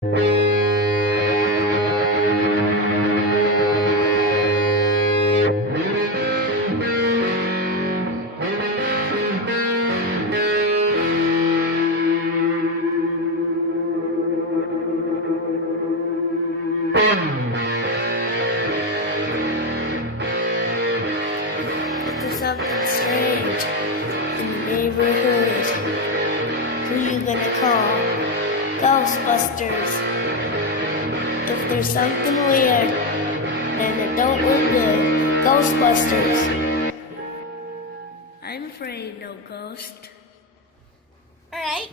There's something strange in the neighborhood. Who you gonna call? Ghostbusters. If there's something weird and it don't look good, Ghostbusters. I'm afraid no ghost. Alright,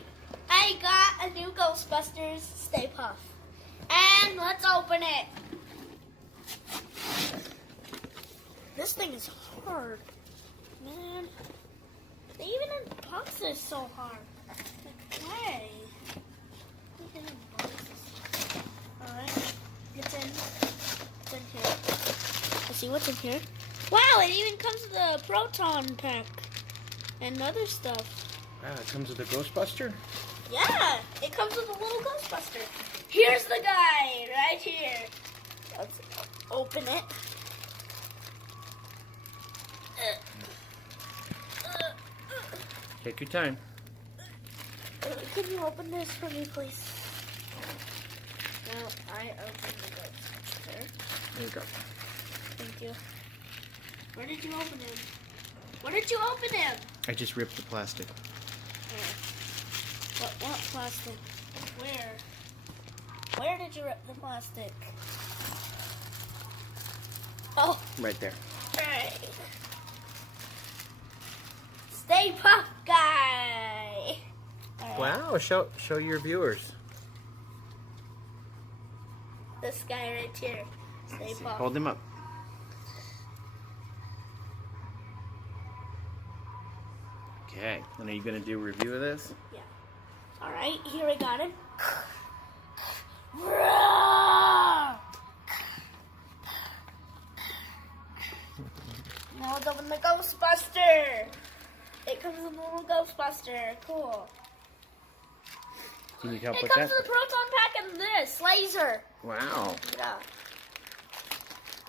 I got a new Ghostbusters Stay Puft. And let's open it. This thing is hard. Man, they even unbox this so hard. Why? Alright, it's in here. Let's see what's in here. Wow, it even comes with a proton pack and other stuff. Wow, it comes with a Ghostbuster? Yeah, it comes with a little Ghostbuster. Here's the guy right here. Let's open it. Take your time. Can you open this for me, please? No, I opened the Ghostbuster. There you go. Thank you. Where did you open him? Where did you open him? I just ripped the plastic. What plastic? Where? Where did you rip the plastic? Oh. Right there. Right. Stay Puft guy. Right. Wow, show your viewers. This guy right here. Stay Puft. Hold him up. Okay, and are you going to do a review of this? Yeah. Alright, here we got him. Now let's open the Ghostbuster. It comes with a little Ghostbuster. Cool. Can you help It with comes that? with a proton pack and this laser. Wow. Yeah.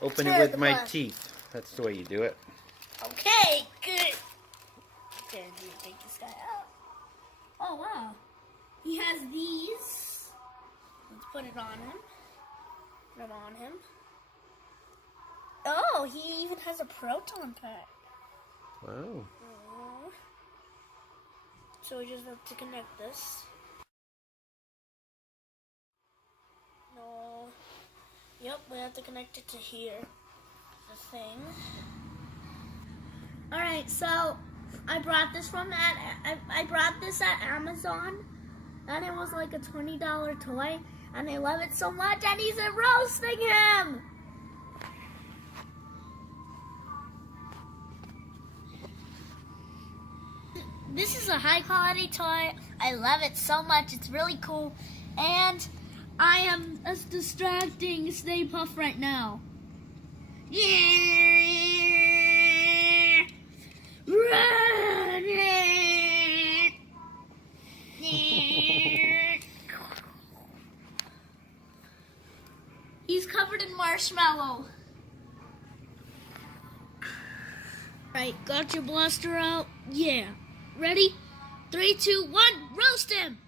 Open Tear it with the my glass. teeth. That's the way you do it. Okay, good. Okay, I'm gonna take this guy out. Oh wow. He has these. Let's put it on him. Put it on him. Oh, he even has a proton pack. Wow. So we just have to connect this. No. Yep, we have to connect it to here. The thing. Alright, so I brought this I brought this at Amazon, and it was like a $20 toy, and I love it so much, and he's roasting him! This is a high quality toy. I love it so much. It's really cool. And I am distracting Stay Puft right now. Yeah! Run! He's covered in marshmallow. Right, got your blaster out? Yeah. Ready? 3, 2, 1, roast him!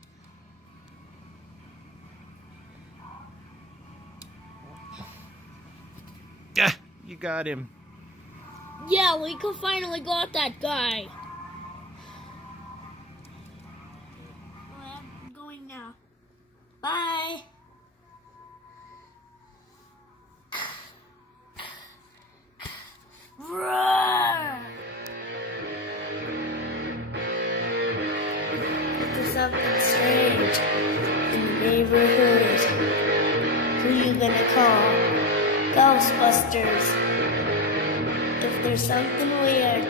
Yeah, you got him. Yeah, we finally got that guy. Well, I'm going now. Bye. Roar! There's something strange in the neighborhood. Who you gonna call? Ghostbusters. If there's something weird